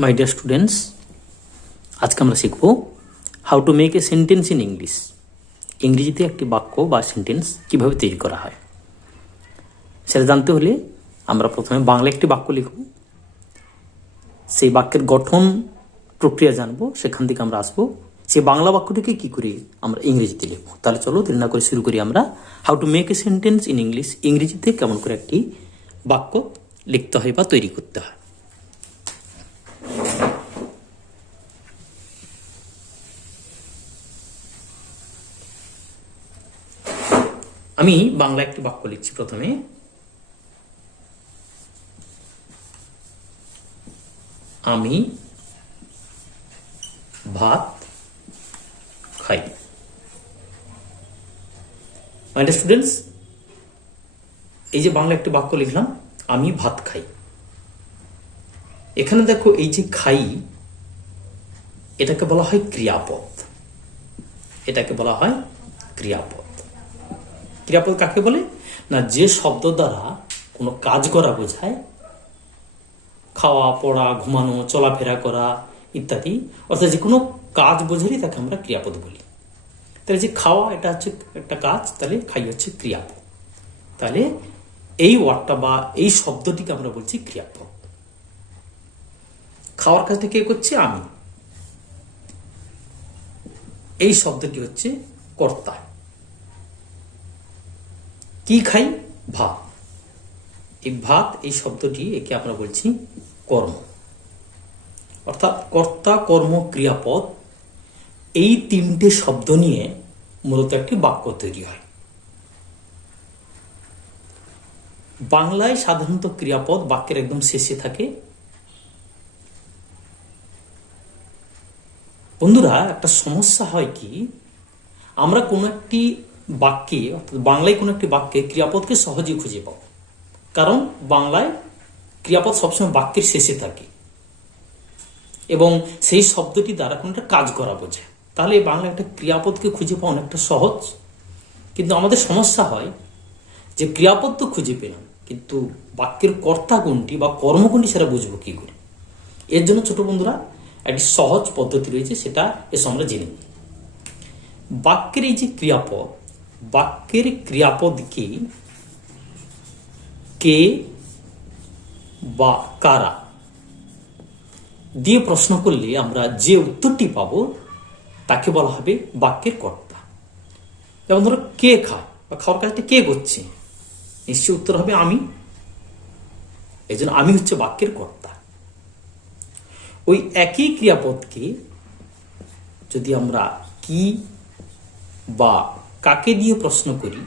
My dear students, আজকে আমরা শিখব how to make a sentence in English. ইংরেজিতে একটি বাক্য বা সেন্টেন্স কিভাবে তৈরি করা হয় সেটা জানতে হলে আমরা প্রথমে বাংলা একটি বাক্য লিখব, সেই বাক্যের গঠন প্রক্রিয়া জানবো, সেখান থেকে আমরা আসবো সেই বাংলা বাক্যটিকে কি করে আমরা ইংরেজিতে লিখব। তাহলে চলো দেরি না করে শুরু করি আমরা how to make a sentence in English. ইংরেজিতে কেমন করে একটি বাক্য লিখতে হয় বা তৈরি করতে হয়। আমি বাংলা একটি বাক্য লিখছি। প্রথমে আমি ভাত খাই। মাই ডিয়ার স্টুডেন্টস, এই যে বাংলা একটি বাক্য লিখলাম, আমি ভাত খাই। এখানে দেখো, এই যে খাই, এটাকে বলা হয় ক্রিয়াপদ। এটাকে বলা হয় ক্রিয়াপদ। ক্রিয়াপদ কাকে বলে? না, যে শব্দ দ্বারা কোনো কাজ করা বোঝায়, খাওয়া, পড়া, ঘুমানো, চলাফেরা করা ইত্যাদি, অর্থাৎ যে কোনো কাজ বোঝালেই তাকে আমরা ক্রিয়াপদ বলি। তাহলে যে খাওয়া, এটা হচ্ছে একটা কাজ, তাহলে খাই হচ্ছে ক্রিয়াপদ। তাহলে এই ওয়ার্ডটা বা এই শব্দটিকে আমরা বলছি ক্রিয়াপদ। খাওয়ার কাজটা কে করছে? আমি। এই শব্দটি হচ্ছে কর্তা। কি খাই? ভাত। এই ভাত, এই শব্দটি, একে আমরা বলছি কর্ম। অর্থাৎ কর্তা, কর্ম, ক্রিয়াপদ, এই তিনটে শব্দ নিয়ে মূলত একটি বাক্য তৈরি হয়। বাংলায় সাধারণত ক্রিয়াপদ বাক্যের একদম শেষে থাকে। বন্ধুরা, একটা সমস্যা হয় কি, আমরা কোনো একটি বাক্যে, অর্থাৎ বাংলায় কোনো একটি বাক্যে ক্রিয়াপদকে সহজেই খুঁজে পাব, কারণ বাংলায় ক্রিয়াপদ সবসময় বাক্যের শেষে থাকে এবং সেই শব্দটি দ্বারা কোনো একটা কাজ করা বোঝায়। তাহলে এই বাংলা একটা ক্রিয়াপদকে খুঁজে পাওয়া অনেকটা সহজ। কিন্তু আমাদের সমস্যা হয় যে ক্রিয়াপদ তো খুঁজে পেলাম, কিন্তু বাক্যের কর্তা কোনটি বা কর্ম কোনটি সেটা বুঝবো কি করে। এর জন্য ছোট বন্ধুরা একটি সহজ পদ্ধতি রয়েছে, সেটা এসে আমরা জেনে নিই। বাক্যের এই যে ক্রিয়াপদ, বাক্যের ক্রিয়াপদকে কে বা কারা দিয়ে প্রশ্ন করলে আমরা যে উত্তরটি পাবো তাকে বলা হবে বাক্যের কর্তা। যেমন ধরো, কে খায় বা খাওয়ার কাজটা কে করছে? নিশ্চয় উত্তর হবে আমি। এই জন্য আমি হচ্ছে বাক্যের কর্তা। ওই একই ক্রিয়াপদকে যদি আমরা কি বা কাকে দিয়ে প্রশ্ন করি,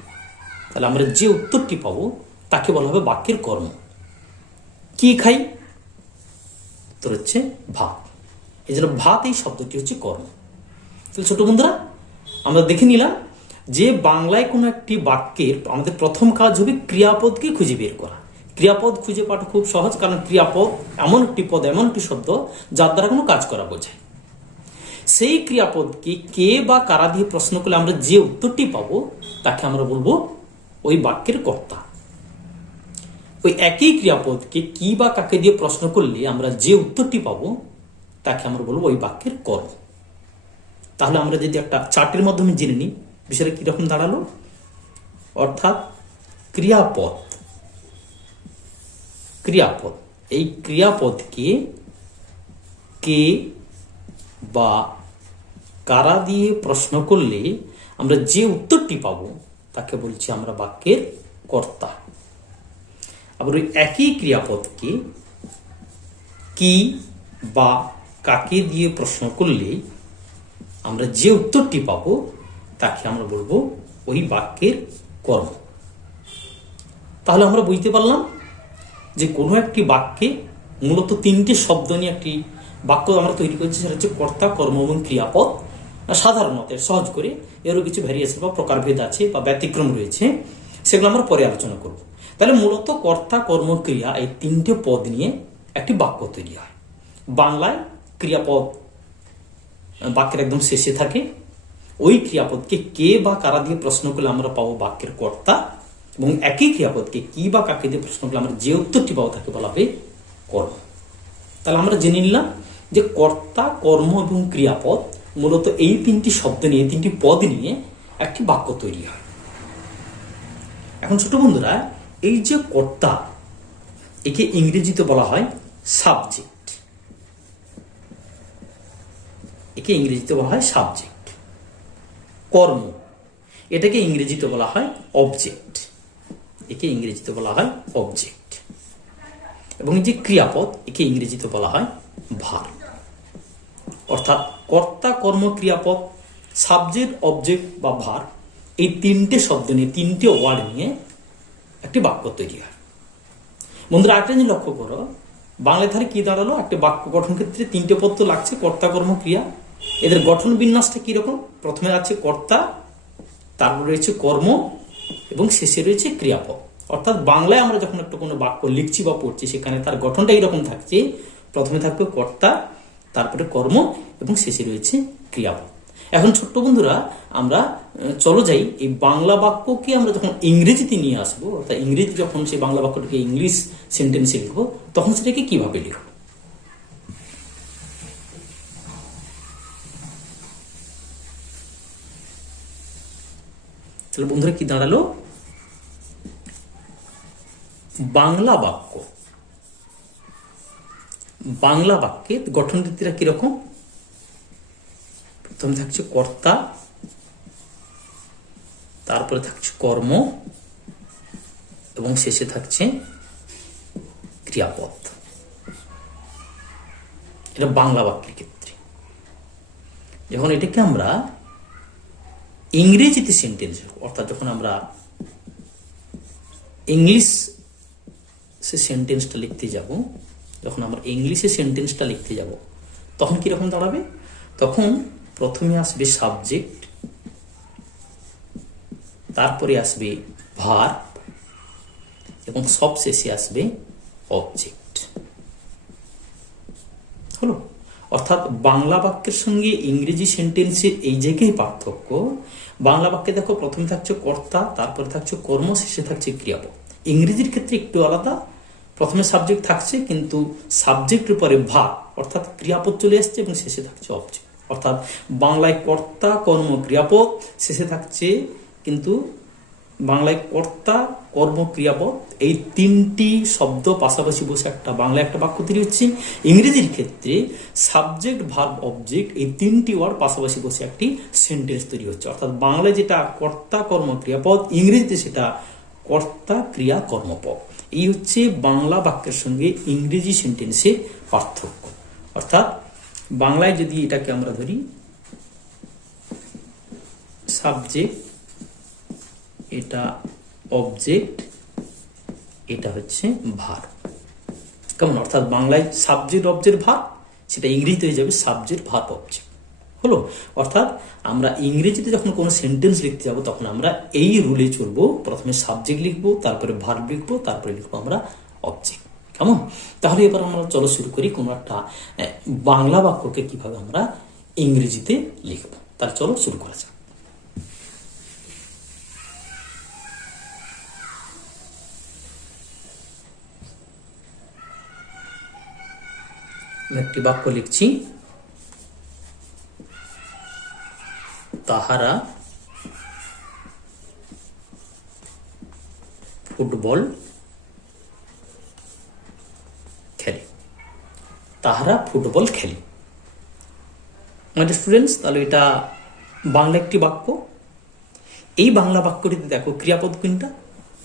তাহলে আমরা যে উত্তরটি পাবো তাকে বলা হবে বাক্যের কর্ম। কি খাই? উত্তর হচ্ছে ভাত। এই জন্য ভাত, এই শব্দটি হচ্ছে কর্ম। তাহলে ছোট বন্ধুরা, আমরা দেখে নিলাম যে বাংলায় কোনো একটি বাক্যের আমাদের প্রথম কাজ হবে ক্রিয়াপদকে খুঁজে বের করা। ক্রিয়াপদ খুঁজে পাওয়াটা খুব সহজ, কারণ ক্রিয়াপদ এমন একটি পদ, এমন একটি শব্দ যার দ্বারা কোনো কাজ করা বোঝায়। সেই ক্রিয়াপদকে কে বা কারা দিয়ে প্রশ্ন করলে আমরা যে উত্তরটি পাবো তাকে আমরা বলবো ওই বাক্যের কর্তা। ওই একই ক্রিয়াপদকে কি বা কাকে দিয়ে প্রশ্ন করলে আমরা যে উত্তরটি পাবো তাকে আমরা বলবো ওই বাক্যের কর্ম। তাহলে আমরা যদি একটা চার্টের মাধ্যমে জেনে নিই বিষয়টা কিরকম দাঁড়ালো। অর্থাৎ ক্রিয়াপদ, ক্রিয়াপদ, এই ক্রিয়াপদকে কে বা কারা দিয়ে প্রশ্ন করলে আমরা যে উত্তরটি পাবো তাকে বলছি আমরা বাক্যের কর্তা। আবার ওই একই ক্রিয়াপদকে কি বা কাকে দিয়ে প্রশ্ন করলে আমরা যে উত্তরটি পাবো তাকে আমরা বলবো ওই বাক্যের কর্ম। তাহলে আমরা বুঝতে পারলাম যে কোনো একটি বাক্যে মূলত তিনটি শব্দ নিয়ে একটি বাক্য আমরা তৈরি করছি, সেটা হচ্ছে কর্তা, কর্ম এবং ক্রিয়াপদ। সাধারণত সহজ করে, এরও কিছু ভ্যারিয়েশন বা প্রকারভেদ আছে বা ব্যতিক্রম রয়েছে, সেগুলো আমরা পরে আলোচনা করব। তাহলে মূলত কর্তা, কর্ম, ক্রিয়া, এই তিনটে পদ নিয়ে একটি বাক্য তৈরি হয়। বাংলায় ক্রিয়াপদ বাক্যের একদম শেষে থাকে। ওই ক্রিয়াপদকে কে বা কারা দিয়ে প্রশ্ন করলে আমরা পাবো বাক্যের কর্তা, এবং একই ক্রিয়াপদকে কি বা কাকে দিয়ে প্রশ্ন করলে আমরা যে উত্তরটি পাবো তাকে বলা হবে কর্ম। তাহলে আমরা জেনে নিলাম যে কর্তা, কর্ম এবং ক্রিয়াপদ মূলত এই তিনটি শব্দ নিয়ে, তিনটি পদ নিয়ে একটি বাক্য তৈরি হয়। এখন ছোট বন্ধুরা, এই যে কর্তা, একে ইংরেজিতে বলা হয় সাবজেক্ট। একে ইংরেজিতে বলা হয় সাবজেক্ট। কর্ম, এটাকে ইংরেজিতে বলা হয় অবজেক্ট। একে ইংরেজিতে বলা হয় অবজেক্ট। এবং যে ক্রিয়াপদ, একে ইংরেজিতে বলা হয় ভার্ব। অর্থাৎ কর্তা, কর্ম, ক্রিয়াপদ, সাবজেক্ট, অবজেক্ট বা ভার্ব, এই তিনটে শব্দ নিয়ে, তিনটে ওয়ার্ড নিয়ে একটি বাক্য তৈরি হয়। বন্ধুরা, একটা জিনিস লক্ষ্য করো, বাংলা ধারে কি দাঁড়ালো? একটা বাক্য গঠন ক্ষেত্রে তিনটে পদ তো লাগছে, কর্তা, কর্ম, ক্রিয়া। এদের গঠন বিন্যাসটা কিরকম? প্রথমে আছে কর্তা, তারপর রয়েছে কর্ম এবং শেষে রয়েছে ক্রিয়াপদ। অর্থাৎ বাংলায় আমরা যখন একটা কোনো বাক্য লিখছি বা পড়ছি, সেখানে তার গঠনটা এইরকম থাকছে। প্রথমে থাকবে কর্তা, তারপরে কর্ম এবং শেষে রয়েছে ক্রিয়াপদ। এখন ছোট্ট বন্ধুরা, আমরা চলো যাই এই বাংলা বাক্যকে আমরা যখন ইংরেজিতে নিয়ে আসবো, অর্থাৎ ইংরেজি যখন সেই বাংলা বাক্যটাকে ইংলিশ সেন্টেন্সে লিখবো, তখন সেটাকে কিভাবে লিখবো। তাহলে বন্ধুরা কি দাঁড়ালো? বাংলা বাক্য, বাংলা বাক্যের গঠন রীতিটা কিরকম? প্রথমে থাকছে কর্তা, তারপরে থাকছে কর্ম এবং শেষে থাকছে ক্রিয়াপদ। এটা বাংলা বাক্যের ক্ষেত্রে। যখন এটাকে আমরা ইংরেজিতে সেন্টেন্স, অর্থাৎ যখন আমরা ইংলিশ সেন্টেন্সটা লিখতে যাব, যখন আমরা ইংলিশে সেন্টেন্সটা লিখতে যাব, তখন কিরকম দাঁড়াবে? তখন প্রথমে আসবে সাবজেক্ট, তারপরে আসবে ভার্ব এবং সবশেষে আসবে অবজেক্ট। হলো? অর্থাৎ বাংলা বাক্যের সঙ্গে ইংরেজি সেন্টেন্সের এই জায়গায় পার্থক্য। বাংলা বাক্যে দেখো, প্রথমে থাকছে কর্তা, তারপরে থাকছে কর্ম, শেষে থাকছে ক্রিয়াপদ। ইংরেজির ক্ষেত্রে একটু আলাদা, প্রথমে সাবজেক্ট থাকছে কিন্তু সাবজেক্টের পরে ভার্ব অর্থাৎ ক্রিয়াপদ চলে আসছে এবং শেষে থাকছে অবজেক্ট। অর্থাৎ বাংলায় কর্তা, কর্ম, ক্রিয়াপদ, শেষে থাকছে কিন্তু বাংলায় কর্তা, কর্ম, ক্রিয়াপদ, এই তিনটি শব্দ পাশাপাশি বসে একটা বাংলায় একটা বাক্য তৈরি হচ্ছে। ইংরেজির ক্ষেত্রে সাবজেক্ট, ভার্ব, অবজেক্ট, এই তিনটি ওয়ার্ড পাশাপাশি বসে একটি সেন্টেন্স তৈরি হচ্ছে। অর্থাৎ বাংলায় যেটা কর্তা, কর্ম, ক্রিয়াপদ, ইংরেজিতে সেটা কর্তা, ক্রিয়া, কর্মপদ। এই হচ্ছে বাংলা বাক্যের সঙ্গে ইংরেজি সেন্টেন্সের পার্থক্য। অর্থাৎ বাংলায় যদি এটাকে আমরা ধরি, সাবজেক্ট, এটা অবজেক্ট, এটা হচ্ছে ভার্ব। কেমন? অর্থাৎ বাংলায় সাবজেক্ট, অবজেক্ট, ভার্ব, সেটা ইংরেজিতে হয়ে যাবে সাবজেক্ট, ভার্ব, অবজেক্ট। হলো? অর্থাৎ আমরা ইংরেজিতে যখন কোনো সেন্টেন্স লিখতে যাব, তখন আমরা এই রুলে চলবো। প্রথমে সাবজেক্ট লিখবো, তারপরে ভার্ব লিখবো, তারপরে লিখবো আমরা অবজেক্ট। কেমন? তাহলে এবার আমরা চলো শুরু করি কোনো একটা বাংলা বাক্যকে কিভাবে আমরা ইংরেজিতে লিখবো। তাহলে চলো শুরু করা যাক। একটি বাক্য লিখছি, তাহারা ফুটবল খেলে। তাহারা ফুটবল খেলে। আমাদের স্টুডেন্টস, তাহলে এটা বাংলা একটি বাক্য। এই বাংলা বাক্যটিতে দেখো ক্রিয়াপদ কোনটা?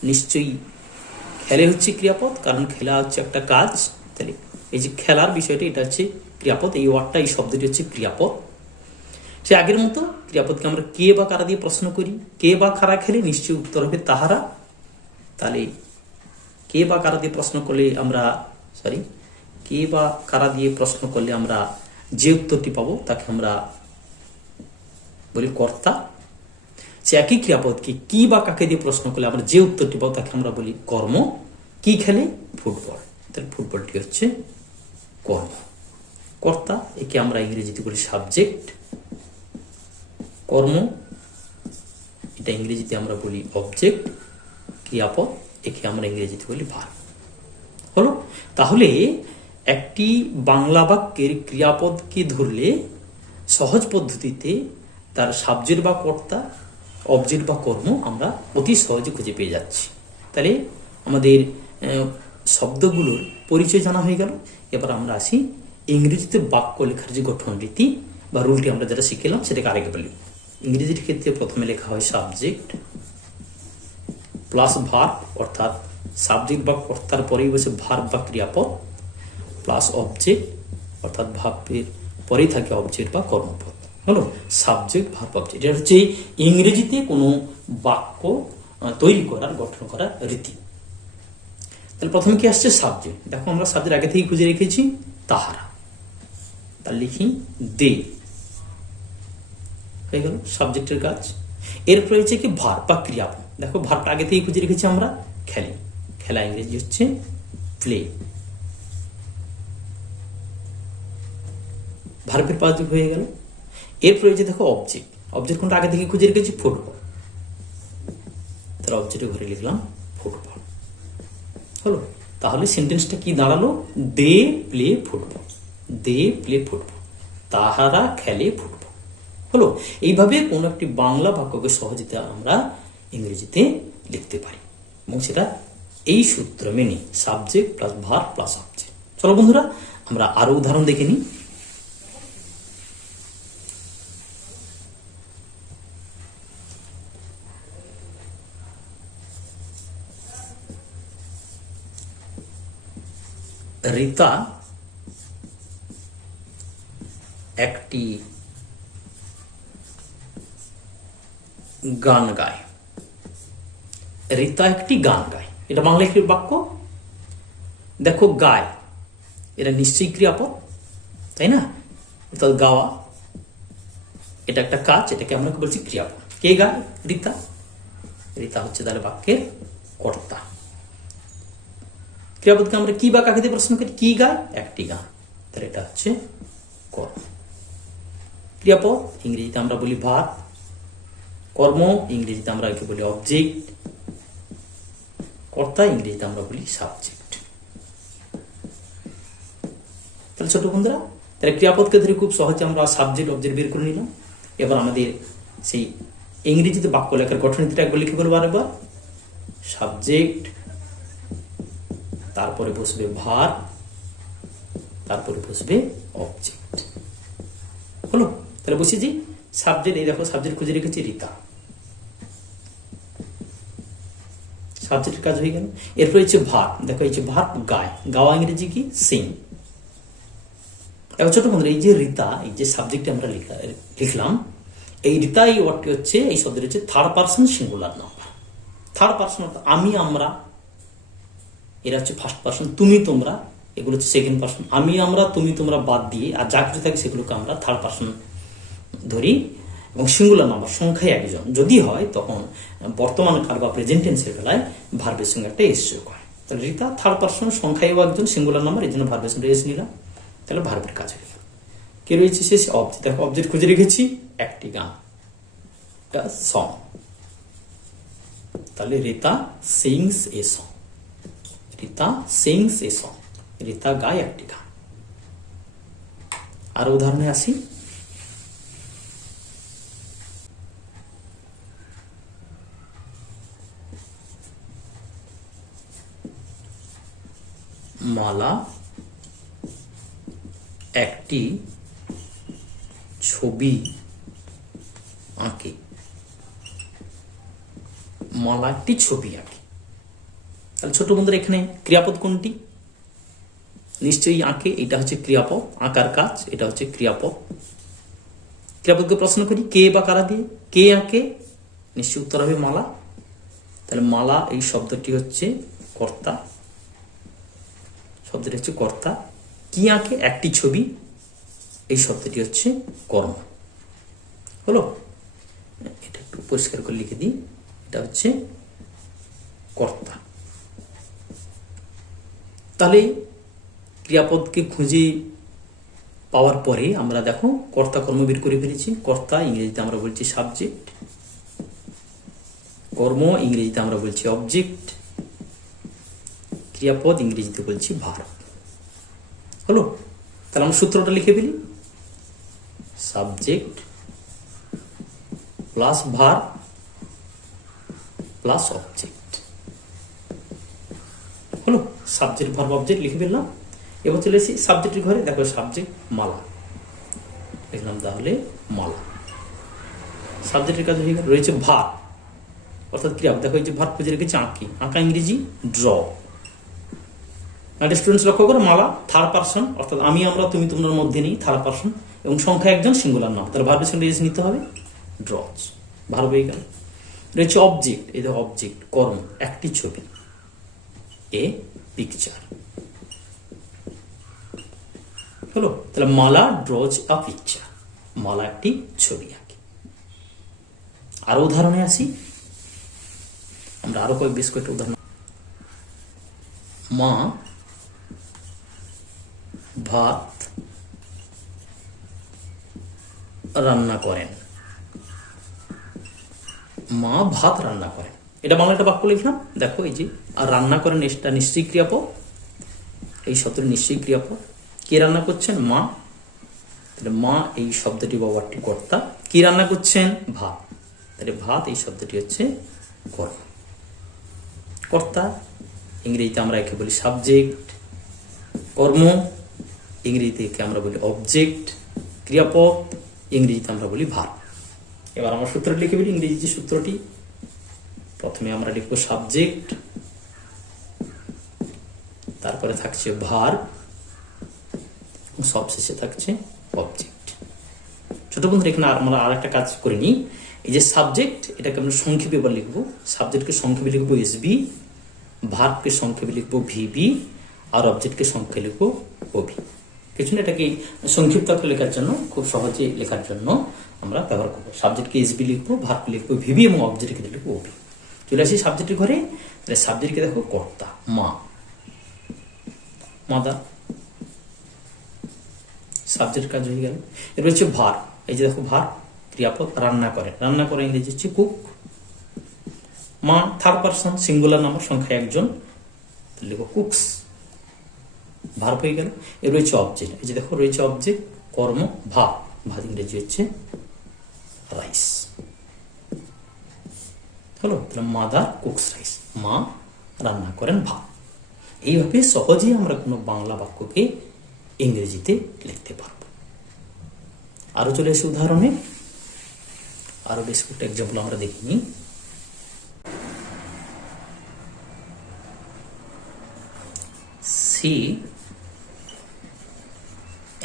নিশ্চয়ই খেলে হচ্ছে ক্রিয়াপদ, কারণ খেলা হচ্ছে একটা কাজ। তাহলে এই যে খেলার বিষয়টা, এটা হচ্ছে ক্রিয়াপদ। এই ওয়ার্ডটা, এই শব্দটি হচ্ছে ক্রিয়াপদ। সে আগের মতো ক্রিয়াপদকে আমরা কে বা কারা দিয়ে প্রশ্ন করি। কে বা কারা খেলে? নিশ্চয়ই উত্তর হবে তাহারা। তাহলে কে বা কারা দিয়ে প্রশ্ন করলে আমরা কে বা কারা দিয়ে প্রশ্ন করলে আমরা যে উত্তরটি পাবো তাকে আমরা বলি কর্তা। সে একই ক্রিয়াপদকে কি বা কাকে দিয়ে প্রশ্ন করলে আমরা যে উত্তরটি পাবো তাকে আমরা বলি কর্ম। কি খেলে? ফুটবল। তাহলে ফুটবলটি হচ্ছে কর্ম। কর্তা, একে আমরা ইংরেজিতে বলি সাবজেক্ট। কর্ম, এটা ইংরেজিতে আমরা বলি অবজেক্ট। ক্রিয়াপদ, একে আমরা ইংরেজিতে বলি ভার্ব। হলো? তাহলে একটি বাংলা বাক্যের ক্রিয়াপদকে ধরলে সহজ পদ্ধতিতে তার সাবজেক্ট বা কর্তা, অবজেক্ট বা কর্ম আমরা অতি সহজে খুঁজে পেয়ে যাচ্ছি। তাহলে আমাদের শব্দগুলোর পরিচয় জানা হয়ে গেল। এবার আমরা আসি ইংরেজিতে বাক্য লেখার যে গঠন রীতি বা রুলটি আমরা যেটা শিখলাম সেটাকে আরেকবার বলি। ইংরেজির ক্ষেত্রে প্রথমে লেখা হয় সাবজেক্ট প্লাস ভার্ব, অর্থাৎ সাবজেক্ট বা কর্তার পরেই বসে ভার্ব বা ক্রিয়াপদ, প্লাস অবজেক্ট, অর্থাৎ ভার্বের পরেই থাকে অবজেক্ট বা কর্মপদ। হলো সাবজেক্ট ভার্ব অবজেক্ট। এটা হচ্ছে ইংরেজিতে কোনো বাক্য তৈরি করার, গঠন করার রীতি। তাহলে প্রথমে কি আসছে? সাবজেক্ট। দেখো আমরা সাবজেক্ট আগে থেকে খুঁজে রেখেছি তাহারা, তার লিখি দে, হয়ে গেল সাবজেক্টের কাজ। এরপরে হচ্ছে কি ভার্ব বা ক্রিয়াপদ। দেখো ভার্বটা আগে থেকে খুঁজে রেখেছি আমরা খেলি, খেলা ইংরেজি হচ্ছে প্লে। ভার্বের পাঁচ হয়ে গেল। এরপরে যে দেখো অবজেক্ট, অবজেক্ট কোনটা আগে থেকে খুঁজে রেখেছি? ফুটবল, তার অবজেক্টের ঘরে লিখলাম ফুটবল। হলো, তাহলে সেন্টেন্সটা কি দাঁড়ালো? They play football, they play football, তাহারা খেলে ফুটবল। হলো, এইভাবে কোন একটি বাংলা বাক্যকে সহজেতে আমরা ইংরেজিতে লিখতে পারি এবং সেটা এই সূত্র মেনে subject plus verb plus object. চলো বন্ধুরা আমরা আরো উদাহরণ দেখে নিই। রীতা একটি গান গায়। রীতা একটি গান গায়, এটা বাংলা একটি বাক্য। দেখো গায়, এটা নিশ্চয়ই ক্রিয়াপদ, তাই না? গাওয়া এটা একটা কাজ, এটাকে আমরা বলছি ক্রিয়াপদ। কে গায়? রীতা। রীতা হচ্ছে তাহলে বাক্যের কর্তা। ক্রিয়াপদকে আমরা কি বা কাকে দিয়ে প্রশ্ন করি? কি গায়? একটি গান, তাহলে এটা হচ্ছে কর্ম। ক্রিয়াপদ ইংরেজিতে আমরা বলি ভার্ব, কর্ম ইংরেজিতে আমরা একে বলি অবজেক্ট, কর্তা ইংরেজিতে আমরা বলি সাবজেক্ট। তাহলে ছোট বন্ধুরা, তাহলে ক্রিয়াপদকে ধরে খুব সহজে আমরা সাবজেক্ট অবজেক্ট বের করে নিলাম। এবার আমাদের সেই ইংরেজিতে বাক্য লেখার গঠনটা একবার লিখে বলবো আরেকবার। সাবজেক্ট, তারপরে বসবে ভার্ব, তারপরে বসবে অবজেক্ট। হলো, তাহলে বসেছি সাবজেক্ট। এই দেখো সাবজেক্ট খুঁজে রেখেছি রীতা, সাবজেক্টের কাজ হয়ে গেল। এরপর হচ্ছে ভার্ব, দেখো এই যে ভার্ব গায়, গাওয়া ইংরেজি কি? সিং। দেখো ছোট বন্ধুরা, এই যে রীতা, এই যে সাবজেক্টে আমরা লিখলাম, এই রীতা এই ওয়ার্ডটি হচ্ছে, এই শব্দটি হচ্ছে third person singular number. Third person অর্থাৎ আমি আমরা, এরা হচ্ছে ফার্স্ট পারসন। তুমি তোমরা এগুলো হচ্ছে সেকেন্ড পারসন। আমি আমরা তুমি তোমরা বাদ দিয়ে আর যা কিছু থাকে সেগুলোকে আমরা থার্ড পারসন ধরি। এবং সিঙ্গুলার নাম্বার সংখ্যায় একজন যদি হয় তখন বর্তমান কাল বা প্রেজেন্ট টেন্সের বেলায় ভার্বের সঙ্গে একটা এস যোগ হয়। তাহলে রীতা থার্ড পারসন, সংখ্যায়ও একজন, সিঙ্গুলার নাম্বার, এই জন্য ভার্বের সঙ্গে এস নিলাম। তাহলে ভার্বের কাজ হয়ে গেল। কে রয়েছে শেষ? অবজেক্ট। দেখো অবজেক্ট খুঁজে রেখেছি একটি গান, সং। তাহলে Rita sings a song, Rita sings a song, Rita গায় একটি গান। আর উদাহরণে আসি। মালা একটি ছবি আঁকে, মালা একটি ছবি আঁকে। তাহলে ছোট বন্ধুরা এখানে ক্রিয়াপদ কোনটি? নিশ্চয়ই আঁকে, এটা হচ্ছে ক্রিয়াপদ, আঁকার কাজ, এটা হচ্ছে ক্রিয়াপদ। ক্রিয়াপদকে প্রশ্ন করি কে বা কারা দিয়ে? কে আঁকে? নিশ্চয়ই উত্তর হবে মালা। তাহলে মালা এই শব্দটি হচ্ছে কর্তা, শব্দটি হচ্ছে কর্তা। কি আঁকে? একটি ছবি, এই শব্দটি হচ্ছে কর্ম। হলো, এটা একটু পরিষ্কার করে লিখে দিই, এটা হচ্ছে কর্তা। তাহলে ক্রিয়াপদকে খুঁজে পাওয়ার পরে আমরা দেখো কর্তা কর্ম বের করে ফেলেছি। কর্তা ইংরেজিতে আমরা বলছি সাবজেক্ট, কর্ম ইংরেজিতে আমরা বলছি অবজেক্ট, ক্রিয়াপদ ইংরেজিতে বলছি ভার্ব। হলো, তাহলে আমরা সূত্রটা লিখে ফেলি। Subject plus verb plus object. হলো, সাবজেক্ট ভার্ব অবজেক্ট লিখে ফেললাম। এবার চলে এসেছি সাবজেক্টের ঘরে। দেখো সাবজেক্ট মালা লিখলাম, তাহলে মালা সাবজেক্টের কাজ হয়ে গেল। রয়েছে ভার্ব অর্থাৎ ক্রিয়া। দেখো এই যে ভার্ব খুঁজে রেখেছি আঁকি, আঁকা ইংরেজি ড্র। স্টুডেন্টস লক্ষ্য করো, মালা থার্ড পারসন অর্থাৎ আমি, আমরা, তুমি, তোমার মধ্যে নেই, থার্ড পারসন এবং সংখ্যা একজন, সিঙ্গুলার নাম। তাহলে ভার্বের সঙ্গে এস নিতে হবে, ড্রজ, ভার্ব হয়ে গেল। রয়েছে অবজেক্ট, এই দেখো অবজেক্ট কর্ম, একটি ছবি, এ পিকচার। হলো, তাহলে মালা ড্রজ আ পিকচার, মালা একটি ছবি আঁকে। আরো উদাহরণে আসি, আমরা আরো বেশ কয়েকটা উদাহরণ। মা ভাত রান্না করেন, মা ভাত রান্না করেন, এটা বাংলা একটা বাক্য লিখলাম। দেখো এই যে আর রান্না করেন, এটা নিশ্চয়ই ক্রিয়াপদ, এই শব্দটি নিশ্চয়ই ক্রিয়াপদ। কে রান্না করছেন? মা। তাহলে মা এই শব্দটি বা ওয়ার্ডটি কর্তা। কি রান্না করছেন? ভাত। তাহলে ভাত এই শব্দটি হচ্ছে কর্তা। ইংরেজিতে আমরা একে বলি সাবজেক্ট, কর্ম। ইংরেজিতে একে আমরা বলি অবজেক্ট, ক্রিয়াপদ। ইংরেজিতে আমরা বলি ভার্ব। এবার আমরা সূত্রটি লিখে ফেলি। ইংরেজি যে সূত্রটি, প্রথমে আমরা লিখবো সাবজেক্ট, তারপরে থাকছে ভার্ব, সবশেষে থাকছে অবজেক্ট। ছোট বন্ধুরা এখানে আমরা আর একটা কাজ করে নিই। এই যে সাবজেক্ট, এটাকে আমরা সংক্ষেপে এবার লিখবো। সাবজেক্টকে সংক্ষেপে লিখবো এসবি, ভার্বকে সংক্ষেপে লিখবো ভিবি, আর অবজেক্টকে সংক্ষেপে লিখবো ওবি। কিছু না, এটাকে সংক্ষিপ্ত করে লেখার জন্য, খুব সহজে লেখার জন্য আমরা ব্যবহার করবো। সাবজেক্টকে এসবি লিখবো, ভার্বকে লিখবো ভিবি এবং অবজেক্টকে লিখবো ওবি। চলে আসি সাবজেক্টের ঘরে। তাহলে সাবজেক্টকে দেখো কর্তা, মা, মাদার, সাবজেক্ট কাজ হয়ে গেল। এর হচ্ছে ভার্ব, এই যে দেখো ভার্ব ক্রিয়াপদ, রান্না করে, রান্না করে ইংরেজি হচ্ছে কুক। মা থার্ড পারসন, সিঙ্গুলার নাম্বার, সংখ্যা একজন, লিখো কুকস, ভার্ব হয়ে গেল। এর রয়েছে অবজেক্ট, এই যে দেখো রয়েছে অবজেক্ট কর্ম, ভাত, ভাত ইংরেজি হচ্ছে রাইস। হলো, তাহলে মাদার কুকস রাইস, মা রান্না করেন ভাত। এইভাবে সহজেই আমরা কোনো বাংলা বাক্যকে ইংরেজিতে লিখতে পারবো। আরো চলে এসে উদাহরণে, আরো বেশ কয়েকটা এক্সাম্পল আমরা দেখিনি। সে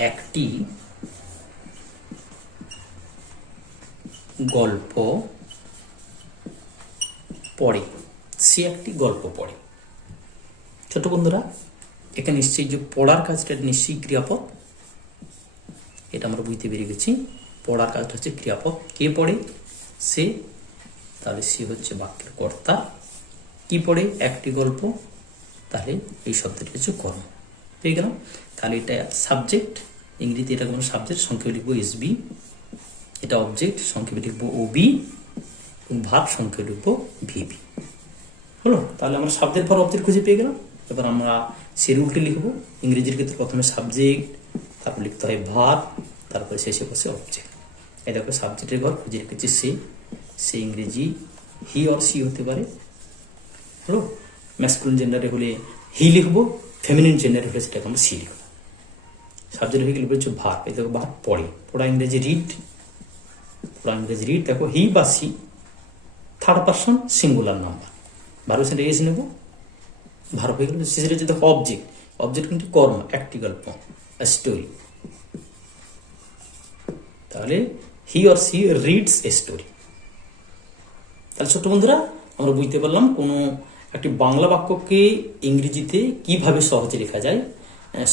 একটি গল্প পড়ে, সে একটি গল্প পড়ে। ছোট বন্ধুরা এখানে নিশ্চয়ই যে পড়ার কাজটা নিশ্চয়ই ক্রিয়াপদ, এটা আমরা বুঝতে পেরে গেছি। পড়ার কাজটা হচ্ছে ক্রিয়াপদ। কে পড়ে? সে। তাহলে সে হচ্ছে বাক্যের কর্তা। কি পড়ে? একটি গল্প। তাহলে এই শব্দটি হচ্ছে কর্ম। পেয়ে গেলাম। তাহলে এটা সাবজেক্ট, ইংরেজিতে এটা কোনো সাবজেক্ট, সংক্ষেপে লিখবো এসবি। এটা অবজেক্ট, সংক্ষেপে লিখবো ওবি, এবং ভার্ব সংক্ষেপে লিখবো ভিবি। হলো, তাহলে আমরা সাবজেক্ট ভার্ব অবজেক্ট খুঁজে পেয়ে গেলাম। এবার আমরা সে রুলটি লিখবো। ইংরেজির ক্ষেত্রে প্রথমে সাবজেক্ট, তারপর লিখতে হয় ভার্ব, তারপরে শেষে বসে অবজেক্ট। এই দেখো সাবজেক্টের ঘর খুঁজে রেখেছি সে। সে ইংরেজি হি অর সি হতে পারে। হলো, ম্যাসকুলিন জেন্ডারে হলে হি লিখবো, ফেমিনিন জেন্ডারে হলে সেটাকে আমরা সি লিখবো। সাবজেক্ট হয়ে গেলে হচ্ছে ভার্ব। এই দেখো ভার্ব পড়ে, পড়া ইংরেজি রিড, পড়া ইংরেজি রিড। দেখো হি বা she, third person, singular number, ভার্বের সাথে এস নেবো, ভার্ব হয়ে গেল। শেষে হচ্ছে দেখো অবজেক্ট, অবজেক্ট কিন্তু কর্ম, একটি গল্প, স্টোরি। তাহলে he or she reads a story. তাহলে ছোট্ট বন্ধুরা আমরা বুঝতে পারলাম কোনো একটি বাংলা বাক্যকে ইংরেজিতে কিভাবে সহজে লেখা যায়,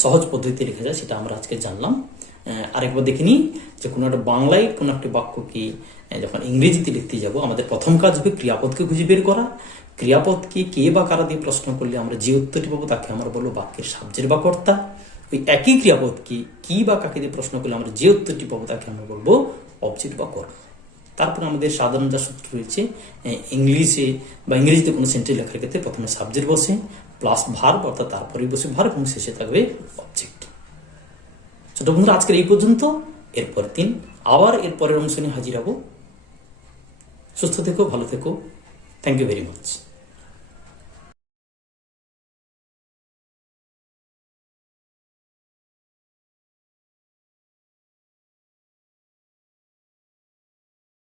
সহজ পদ্ধতিতে লেখা যায়, সেটা আমরা আজকে জানলাম। আরেকবার দেখে নিই যে কোনো একটা বাংলায় কোনো একটি বাক্যকে যখন ইংরেজিতে লিখতে যাব, আমাদের প্রথম কাজ হবে ক্রিয়াপদকে খুঁজে বের করা। ক্রিয়াপদকে কে বা কারা দিয়ে প্রশ্ন করলে আমরা যে উত্তরটি পাবো তাকে আমরা বলবো বাক্যের সাবজেক্ট বা কর্তা। ওই একই ক্রিয়াপদকে কি বা কাকে দিয়ে প্রশ্ন করলে আমরা যে উত্তরটি পাবো তাকে আমরা বলবো অবজেক্ট বা কর্ম। তারপরে আমাদের সাধারণ যা সূত্র রয়েছে, ইংলিশে বা ইংরেজিতে কোনো সেন্টেন্স লেখার ক্ষেত্রে প্রথমে সাবজেক্ট বসে, প্লাস ভার্ব, অর্থাৎ তারপরেই বসে ভার্ব, এবং শেষে থাকবে অবজেক্ট। ছোট বন্ধুরা, আজকের এই পর্যন্ত। এরপর দিন আবার এর পরের অংশ নিয়ে হাজির হব। সুস্থ থেকো, ভালো থেকো। Thank you very much.